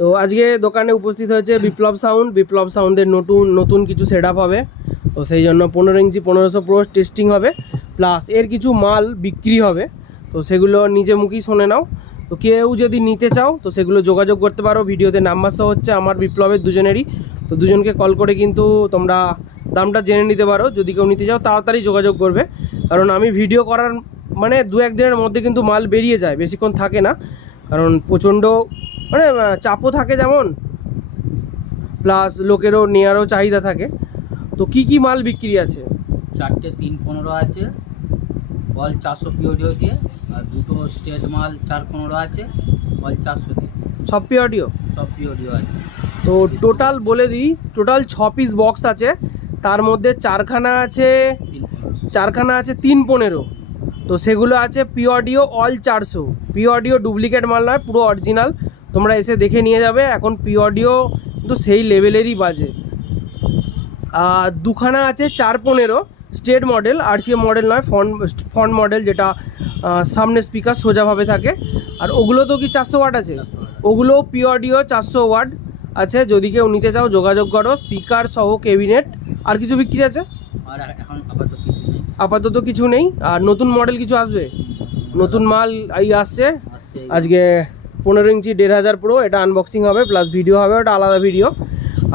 তো আজকে দোকানে উপস্থিত হয়েছে বিপ্লব সাউন্ডের নতুন কিছু সেট আপ হবে। তো সেই জন্য 15 ইঞ্চি 1500 প্রো টেস্টিং হবে, প্লাস এর কিছু মাল বিক্রি হবে। তো সেগুলো নিজে মুখেই শুনে নাও। তো কেউ যদি নিতে চাও তো সেগুলো যোগাযোগ করতে পারো। ভিডিওতে নাম্বার সহ হচ্ছে আমার বিপ্লবের দুজনেরই। তো দুজনকে কল করে কিন্তু তোমরা দামটা জেনে নিতে পারো। যদি কেউ নিতে চাও তাড়াতাড়ি যোগাযোগ করবে, কারণ আমি ভিডিও করার মানে 2-1 দিনের মধ্যে কিন্তু মাল বেরিয়ে যায়, বেশিক্ষণ থাকে না। কারণ প্রচণ্ড মানে চাপও থাকে যেমন, প্লাস লোকেরও নেওয়ারও চাহিদা থাকে। তো কি মাল বিক্রি আছে? 4টে 315 আছে, অল 400 পিওডিও দিয়ে, আর 2টো স্টেট মাল 415 আছে, অল 400 দিয়ে। সব পিওডিও? সব পিওডিও আছে। তো টোটাল বলে দিই, টোটাল 6 পিস বক্স আছে। তার মধ্যে চারখানা আছে 315। তো সেগুলো আছে পিওডিও অল 400। পিওডিও ডুপ্লিকেট মাল নয়, পুরো অরিজিনাল। তোমরা এসে দেখে নিয়ে যাবে। এখন পিওডিও কিন্তু সেই লেভেলেরই বাজে। আর দুখানা আছে 415 স্টেট মডেল, RCM মডেল নয়, ফন্ট মডেল, যেটা সামনে স্পিকার সোজাভাবে থাকে। আর ওগুলো তো কি 400 ওয়াট আছে? ওগুলো পিওডিও 400 ওয়াট আছে। যদি কেউ নিতে চাও যোগাযোগ করো। স্পিকার সহ ক্যাবিনেট। আর কিছু বিক্রি আছে? আর এখন আপাতত কিছু নেই। আর নতুন মডেল কিছু আসবে? নতুন মাল আসছে আজকে 15 ইঞ্চি 1500 প্রো, এটা আনবক্সিং হবে, প্লাস ভিডিও হবে, ওটা আলাদা ভিডিও।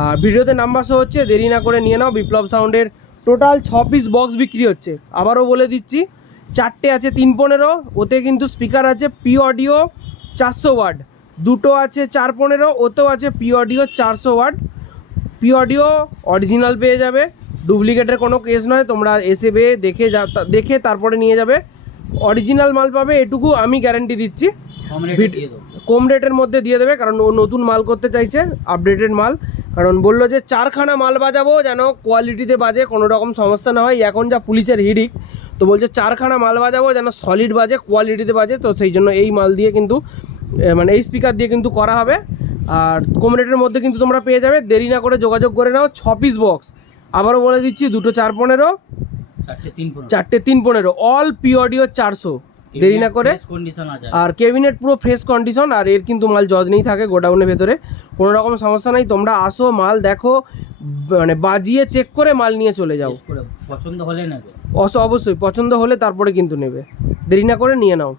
আর ভিডিওতে নাম্বার শো হচ্ছে, দেরি না করে নিয়ে নাও। বিপ্লব সাউন্ডের টোটাল 6 পিস বক্স বিক্রি হচ্ছে। আবারও বলে দিচ্ছি, 4টে আছে 315, ওতে কিন্তু স্পিকার আছে পিওডিও 400 ওয়াট। 2টো আছে 415, ওতেও আছে পিওডিও 400 ওয়াট। পিওডিও অরিজিনাল পেয়ে যাবে, ডুপ্লিকেটের কোনো কেস নয়। তোমরা এসে দেখে তারপরে নিয়ে যাবে। অরিজিনাল মাল পাবে, এটুকু আমি গ্যারান্টি দিচ্ছি। কম রেটের মধ্যে দিয়ে দেবে, কারণ ও নতুন মাল করতে চাইছে, আপডেটেড মাল। কারণ বললো যে 4খানা মাল বাজাবো, যেন কোয়ালিটিতে বাজে, কোনো রকম সমস্যা না হয়। এখন যা পুলিশের হিড়িক, তো বলছে 4খানা মাল বাজাবো যেন সলিড বাজে, কোয়ালিটিতে বাজে। তো সেই জন্য এই মাল দিয়ে কিন্তু মানে এই স্পিকার দিয়ে কিন্তু করা হবে। আর কম রেটের মধ্যে কিন্তু তোমরা পেয়ে যাবে। দেরি না করে যোগাযোগ করে নাও। 6 পিস বক্স, আবারও বলে দিচ্ছি, 2টো 415, 4টে 315, অল পিওডিও 400। দেরি না করে। আর ক্যাবিনেট পুরো ফ্রেশ কন্ডিশন। আর এর কিন্তু মাল যত্নেই থাকে গোডাউনের ভেতরে, কোনো রকম সমস্যা নেই। তোমরা আসো, মাল দেখো, মানে বাজিয়ে চেক করে মাল নিয়ে চলে যাও। পছন্দ হলে নেবে, অবশ্যই পছন্দ হলে তারপরে কিন্তু নেবে। দেরি না করে নিয়ে নাও।